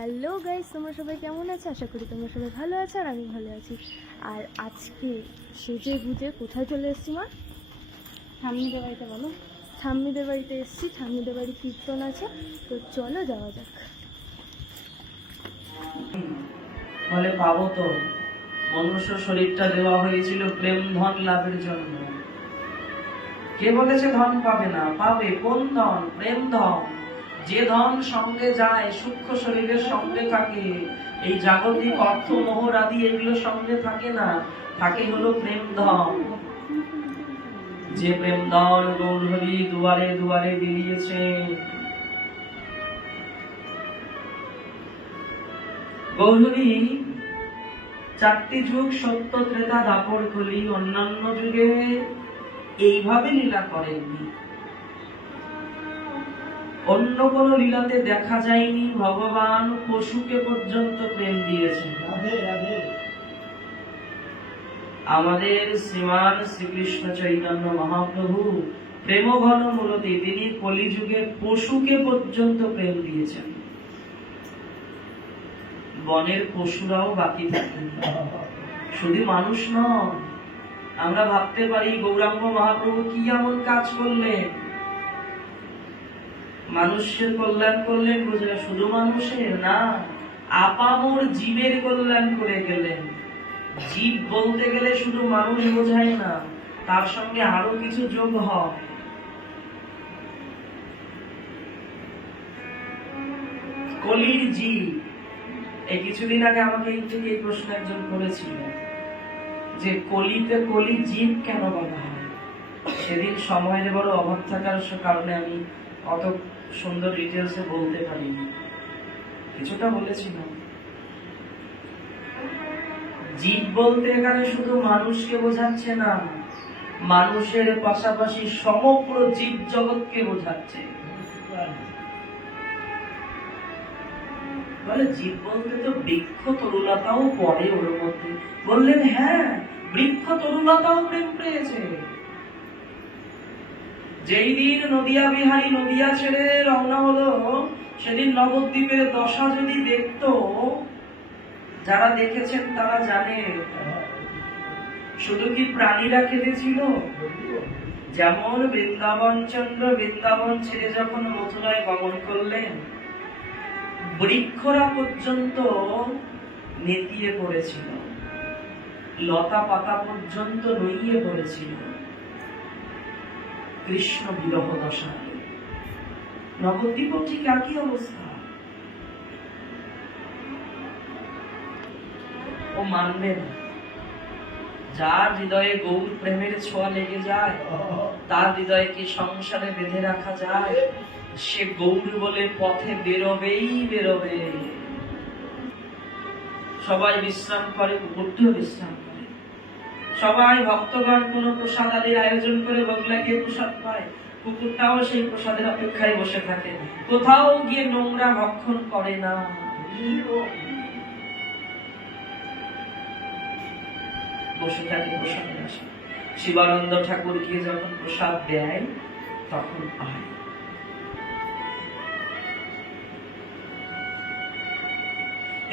Hello guys তোমরা সবাই কেমন আছো? আশা করি তোমরা সবাই ভালো আছো আর আমি ভালো আছি। আর আজকে সেজে গুজে কোথায় চলে এসেছি মা? ঠাম্মিদের বাড়িতে বলো। ঠাম্মিদের বাড়িতে এসেছি ঠাম্মিদের বাড়ি কীর্তন আছে। তো চলো যাওয়া যাক। বলে পাবো তো। মনুষ্য শরীরটা দেওয়া হয়েছিল প্রেম ধন লাভের জন্য। কে বলেছে ধন পাবে না? পাবে কোন ধন? প্রেম ধন যে ধন সঙ্গে যায়, সূক্ষ্ম শরীরের সঙ্গে থাকে। এই জাগতিক অর্থ, মোহর আদি এগুলো সঙ্গে থাকে না, থাকে হলো প্রেম ধন। যে প্রেম ধন গৌরহরি দুয়ারে দুয়ারে বেরিয়েছে। গৌরী চারটি যুগ সত্য ত্রেতা দাপর কলি অন্যান্য যুগে এইভাবে লীলা করেননি। অন্য কোন লীলাতে দেখা যায়নি ভগবান পশুকে পর্যন্ত প্রেম দিয়েছেন। আমাদের শ্রীমান শ্রীকৃষ্ণ চৈতন্য মহাপ্রভু প্রেমঘন মূলতে তিনি কলিযুগে পশুকে পর্যন্ত প্রেম দিয়েছেন। বনের পশুরাও বাকি থাকেন শুধু মানুষ নয় আমরা ভাবতে পারি গৌরাঙ্গ মহাপ্রভু কি এমন কাজ করলেন? মানুষের কল্যাণ করলেন বুঝলে শুধু মানুষের না, আপামর জীবের কল্যাণ করে গেলেন। জীব বলতে গেলে শুধু মানুষ বোঝায় না, তার সঙ্গে আরও কিছু যোগ হয়। কলির জীব, এই কিছুদিন আগে আমাকে এই থেকে এই প্রশ্ন একজন করেছিল যে, কলিতে কলি জীব কেন বলা হয়? সেদিন সময়ের বড় অভাব থাকার কারণে আমি অত সুন্দর ডিটেলসে বলতে পারিনি। কিছুটা বলেছিলাম। জীব বলতে এখানে শুধু মানুষকে বোঝাচ্ছে না, মানুষের পাশাপাশি সমগ্র জীব জগৎকে বোঝাচ্ছে। বলে জীব বলতে তো বৃক্ষ তরুলতাও পড়ে ওর মধ্যে। বললেন হ্যাঁ বৃক্ষ তরুলতাও প্রেম পেয়েছে। যেই দিন নদিয়া নদিয়া ছেড়ে রওনা হলো, সেদিন দশা যদি দেখতো, যারা দেখেছেন তারা জানে, শুধু কি প্রাণীরা যেমন বৃন্দাবন চন্দ্র, বৃন্দাবন ছেড়ে যখন মথুরায় গমন করলেন, বৃক্ষরা পর্যন্ত নেতিয়ে পড়েছিল। লতা পাতা পর্যন্ত নইয়ে পড়েছিল। কৃষ্ণ বিরহ দশায় নবদ্বীপ ঠিক একই অবস্থা? ও মানবে না যার হৃদয়ে গৌর প্রেমের ছোঁয়া লেগে যায়, তার হৃদয়ে কি সংসারে বেঁধে রাখা যায়, সে গৌর বলে পথে বেরোবেই বেরোবে। সবাই বিশ্রাম করে কুকুরটিও বিশ্রাম করে। সবাই ভক্তগণ, কোন প্রসাদ আদির আয়োজন করে বগলাকে প্রসাদ পায়। কুকুরটাও সেই প্রসাদের অপেক্ষায় বসে থাকে। কোথাও গিয়ে নোংরা ভক্ষণ করে না। বসে থাকে প্রসাদের আসে শিবানন্দ ঠাকুরকে যখন প্রসাদ দেয়, তখন আয়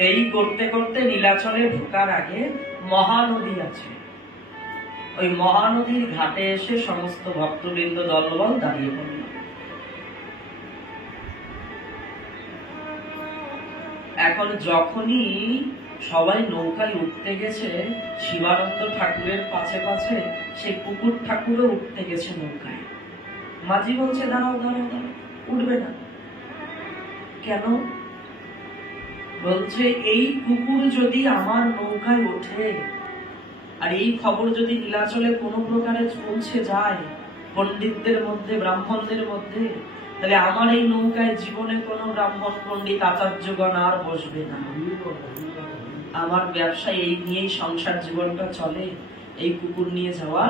এই করতে করতে নীলাচলে ঢোকার আগে মহানদী আছে। ওই মহানদীর ঘাটে এসে সমস্ত ভক্তবৃন্দ দলবল দাঁড়িয়ে পড়ল। এখন যখনই সবাই নৌকায় উঠতে গেছে, শিবানন্দ ঠাকুরের পাশে পাশে সেই কুকুর ঠাকুরও উঠতে গেছে নৌকায়। মাঝি বলছে, দাঁড়াও দাঁড়াও দাঁড়াও, উঠবে না। কেন? বলছে, এই কুকুর যদি আমার নৌকায় ওঠে আর এই খবর যদি নীলাচলে কোনো প্রকারে পৌঁছে যায়, পণ্ডিতদের মধ্যে, ব্রাহ্মণদের মধ্যে, তাহলে আমার এই নৌকায় জীবনে কোনো ব্রাহ্মণ, পণ্ডিত, আচার্যগণ আর বসবে না। আমার ব্যবসা এই নিয়েই সংসার জীবনটা চলে, এই কুকুর নিয়ে যাওয়া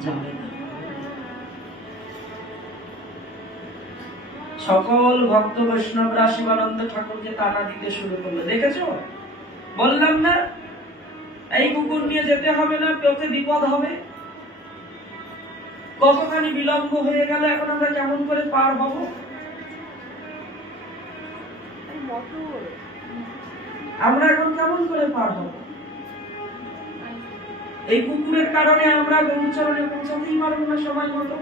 যাবে না। সকল ভক্ত বৈষ্ণবরা শিবানন্দ ঠাকুরকে তাড়া দিতে শুরু করল। দেখেছ? বললাম না এই কুকুর নিয়ে যেতে হবে না পথে বিপদ হবে। কতখানি বিলম্ব হয়ে গেল এখন আমরা কেমন করে পার হব? আমরা এখন কেমন করে পার হব? এই কুকুরের কারণে আমরা গৌচরণে পৌঁছাতেই পারব না সময় মতো।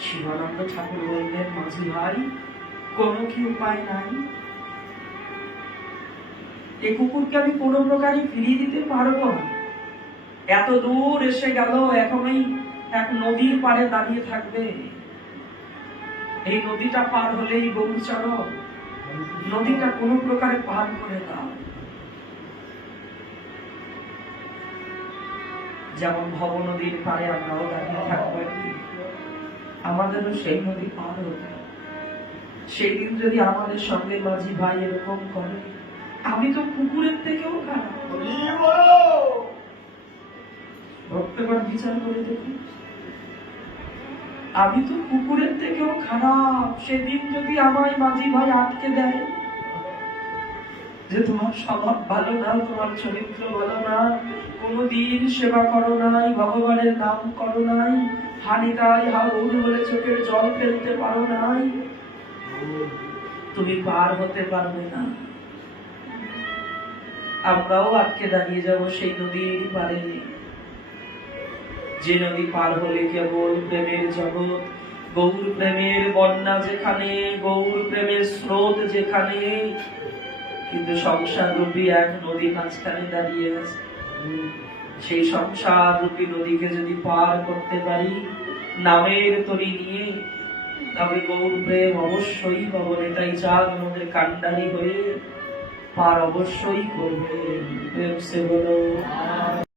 শিবানন্দ ঠাকুর বললেন মাঝি ভাই কোনো কি উপায় নাই? এই কুকুরকে আমি কোনো প্রকারই ফিরিয়ে দিতে পারব না। এত দূর এসে গেল এখনই এক নদীর পাড়ে দাঁড়িয়ে থাকবে। এই নদীটা পার হলেই গৌচরণ নদীটা কোনো প্রকারে পার করে দাও যেমন ভব নদীর পারে আমরাও দাঁড়িয়ে থাকব আমাদেরও সেই নদী পার হতে সেই দিন যদি আমাদের সঙ্গে মাঝি ভাই এরকম করে আমি তো কুকুরের থেকেও খারাপ। ভক্তগণ বিচার করে দেখুন। আমি তো কুকুরের থেকেও খারাপ। সেদিন যদি আমায় মাঝি ভাই আটকে দেয় যে তোমার স্বভাব ভালো না তোমার চরিত্র ভালো না কোনদিন সেবা করো নাই ভগবানের নাম করো নাই হানি তাই হাউর বলে চোখের জল ফেলতে পারো নাই। তুমি পার হতে পারবে না। আমরাও আটকে দাঁড়িয়ে যাব সেই নদীর পারে যে নদী পার হলে কেবল প্রেমের জগৎ, গৌর প্রেমের বন্যা যেখানে, গৌর প্রেমের স্রোত যেখানে। কিন্তু সংসার রূপী এক নদী মাঝখানে দাঁড়িয়ে আছে। সেই সংসার রূপী নদীকে যদি পার করতে পারি, নামের তরি নিয়ে, তবে গৌর প্রেম অবশ্যই পাবো তাই চাঁদ আমাদের কান্ডারি হয়ে পার অবশ্যই করবে